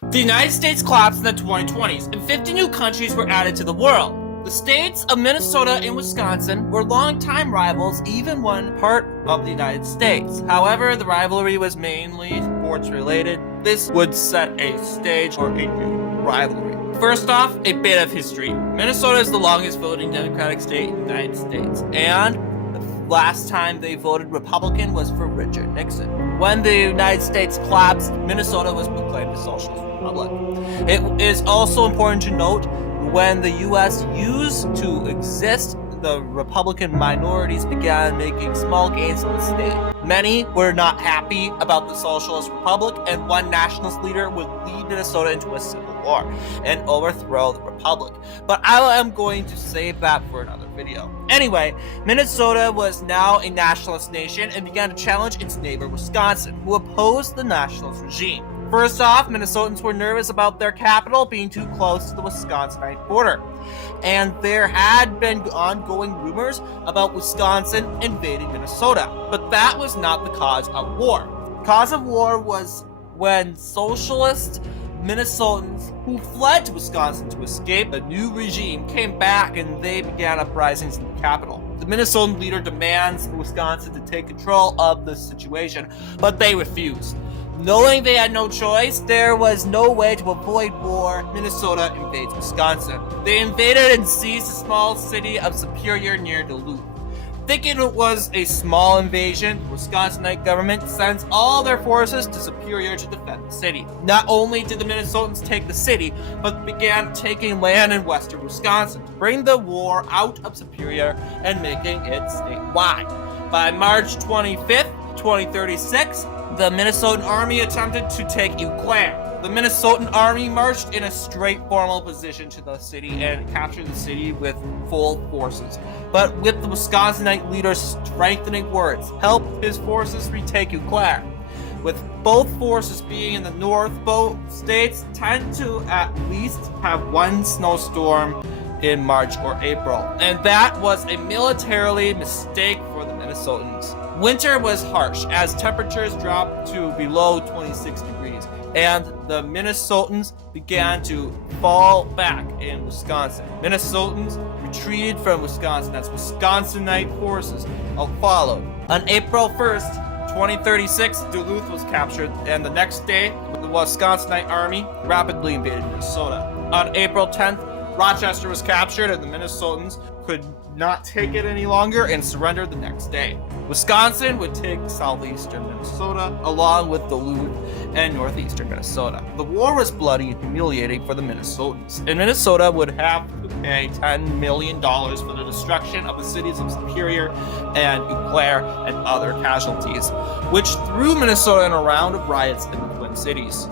The United States collapsed in the 2020s, and 50 new countries were added to the world. The states of Minnesota and Wisconsin were longtime rivals, even one part of the United States. However, the rivalry was mainly sports-related. This would set a stage for a new rivalry. First off, a bit of history. Minnesota is the longest voting Democratic state in the United States, and the last time they voted Republican was for Richard Nixon. When the United States collapsed, Minnesota was proclaimed a socialist republic. It is also important to note when the U.S. used to exist, the Republican minorities began making small gains in the state. Many were not happy about the Socialist Republic, and one nationalist leader would lead Minnesota into a civil war and overthrow the Republic. But I am going to save that for another video. Anyway, Minnesota was now a nationalist nation and began to challenge its neighbor Wisconsin, who opposed the nationalist regime. First off, Minnesotans were nervous about their capital being too close to the Wisconsinite border, and there had been ongoing rumors about Wisconsin invading Minnesota, but that was not the cause of war. The cause of war was when socialist Minnesotans who fled to Wisconsin to escape a new regime came back and they began uprisings in the capital. The Minnesotan leader demands Wisconsin to take control of the situation, but they refused. Knowing they had no choice, there was no way to avoid war. Minnesota invades Wisconsin. They invaded and seized the small city of Superior near Duluth. Thinking it was a small invasion, the Wisconsinite government sends all their forces to Superior to defend the city. Not only did the Minnesotans take the city, but began taking land in western Wisconsin to bring the war out of Superior and making it statewide. By March 25th, 2036, the Minnesotan Army attempted to take Eau Claire. The Minnesotan Army marched in a straight formal position to the city and captured the city with full forces. But with the Wisconsinite leader's strengthening words, helped his forces retake Eau Claire. With both forces being in the north, both states tend to at least have one snowstorm in March or April, and that was a militarily mistake for the Minnesotans. Winter was harsh as temperatures dropped to below 26 degrees, and the Minnesotans began to fall back in Wisconsin. Minnesotans retreated from Wisconsin as Wisconsinite forces followed. On April 1st, 2036, Duluth was captured, and the next day, the Wisconsinite Army rapidly invaded Minnesota. On April 10th, Rochester was captured, and the Minnesotans could not take it any longer and surrendered the next day. Wisconsin would take southeastern Minnesota along with Duluth and northeastern Minnesota. The war was bloody and humiliating for the Minnesotans, and Minnesota would have to pay $10 million for the destruction of the cities of Superior and Eau Claire and other casualties, which threw Minnesota in a round of riots in the Twin Cities.